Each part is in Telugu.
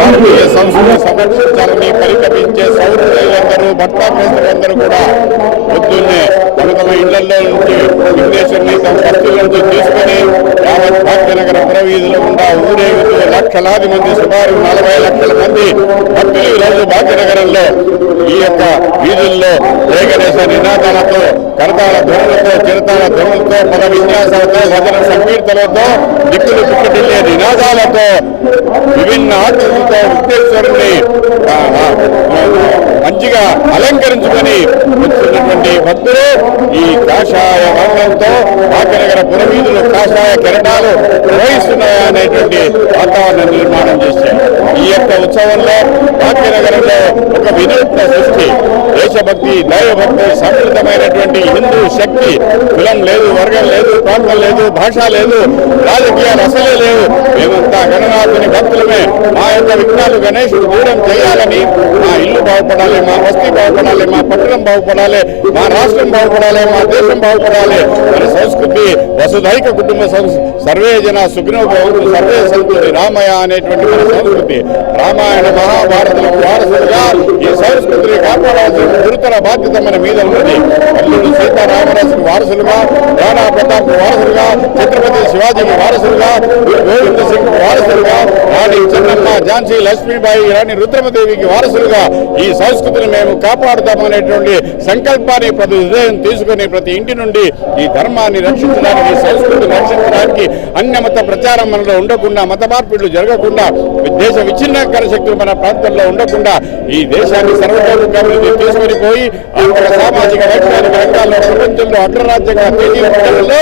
భారతీయ సంస్కృతి సంరక్షించాలని పరితపించే సౌరులందరూ భక్తాగ్రస్తులందరూ కూడా పొద్దున్నే తమ ఇళ్లలో నుంచి విఘ్నేశ్వరుని తమ భక్తుల నుంచి తీసుకుని యావత్ భాగ్యనగర పురవీధులు గుండా ఊరేగుతూ లక్షలాది మంది సుమారు 40 లక్షల మంది భక్తులు ఈరోజు భాగ్యనగరంలో ఈ యొక్క వీధుల్లో జయగణేశ నినాదాలతో కరతాళ ధ్వనులతో చిరతాళ ధ్వనులతో పద విన్యాసాలతో భజన సంకీర్తనలతో దిక్కులు పిక్కటిల్లే నినాదాలతో విభిన్న ఆకృతులతో విఘ్నేశ్వరుని మంచిగా అలంకరించుకొని వస్తున్నటువంటి భక్తులు ఈ కాషాయ వర్ణంతో భాగ్యనగర పురవీధులు కాషాయ కిరణాలు ప్రవహిస్తున్నాయనేటువంటి వాతావరణం నిర్మాణం చేశారు. ఈ యొక్క ఉత్సవంలో భాగ్యనగరంలో ఒక వినూత్న సృష్టి, దేశభక్తి, దైవభక్తి, సమృద్ధమైనటువంటి హిందూ శక్తి, కులం లేదు, వర్గం లేదు, ప్రాంతం లేదు, భాష లేదు, రాజకీయాలు అసలే లేవు. మేమంతా గణనాథుని భక్తులమే. మా యొక్క విఘ్నాలు గణేశుడు దూరం చేయాలని, మా ఇల్లు బాగుపడాలి, మా బస్తీ బాగుపడాలి, మా పట్టణం బాగుపడాలి, మా రాష్ట్రం బాగుపడాలి, మా దేశం బాగుపడాలి. మన సంస్కృతి వసుధైక కుటుంబ సర్వే జన సుఖినో భవంతు సర్వే సంతు రామయ్య అనేటువంటి మన సంస్కృతి. రామాయణ మహాభారతులకు వారసులుగా ఈ సంస్కృతిని కాపాడాల్సిన గురుతర బాధ్యత మన మీద ఉన్నది. అల్లుడు సీతారామరాజుకు వారసులుగా, రాణా ప్రతాప్ వారసులుగా, ఛత్రపతి శివాజీకి వారసులుగా, గురు గోవింద సింగ్ వారసులుగా, రాణి చెన్నమ్మ, ఝాన్సీ లక్ష్మీబాయి, రాణి రుద్రమదేవికి వారసులుగా ఈ సంస్కృతిని మేము కాపాడుతామనేటువంటి సంకల్పాన్ని ప్రతి హృదయం తీసుకుని ప్రతి ఇంటి నుండి ఈ ధర్మాన్ని రక్షించడానికి, సంస్కృతిని రక్షించడానికి, అన్యమత ప్రచారం మనలో ఉండకుండా, మత మార్పిడులు జరగకుండా, దేశ విచ్ఛిన్నకర శక్తులు మన ప్రాంతంలో ఉండకుండా ఈ దేశాన్ని సర్వతోముఖాభివృద్ధి తీసుకొని పోయి ఆర్థిక, సామాజిక, వైజ్ఞానిక రంగాల్లో ప్రపంచంలో అగ్రరాజ్యంగా తీర్చిదిద్దడంలో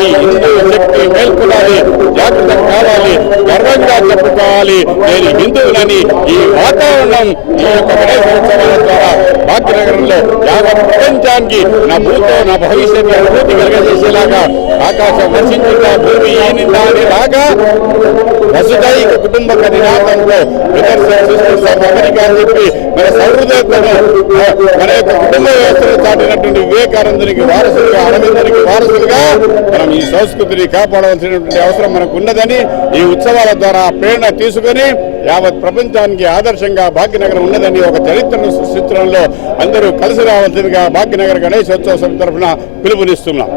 ఈ హిందూ శక్తి మేల్కొనాలి, జాగృతం కావాలి, గర్వంగా చెప్పుకోవాలి. నేను హిందువులని ఈ వాతావరణం ఈ యొక్క గణేశోత్సవాల ద్వారా భాగ్యనగరంలో యావత్ ప్రపంచానికి నా భూతో నా భవిష్యత్తు అనుభూతి కలగజేసేలాగా, ఆకాశం వర్షించిందా, భూమి ఈనిందా అనేలాగా వసుధైక కుటుంబక నినాదంలో ప్రదర్శన సృష్టిస్తామని చెప్పి మన సౌహృదయతను మన యొక్క కుటుంబ వ్యవస్థను చాటినటువంటి వివేకానందునికి వారసులుగా, అరవిందునికి వారసులుగా మనం ఈ సంస్కృతిని కాపాడవలసినటువంటి అవసరం మనకు ఉన్నదని ఈ ఉత్సవాల ద్వారా ప్రేరణ తీసుకుని యావత్ ప్రపంచానికి ఆదర్శంగా భాగ్యనగరం ఉన్నదని ఒక చరిత్రను సృష్టించడంలో అందరూ కలిసి రావాల్సిందిగా భాగ్యనగర గణేశోత్సవం తరఫున పిలుపునిస్తున్నాం.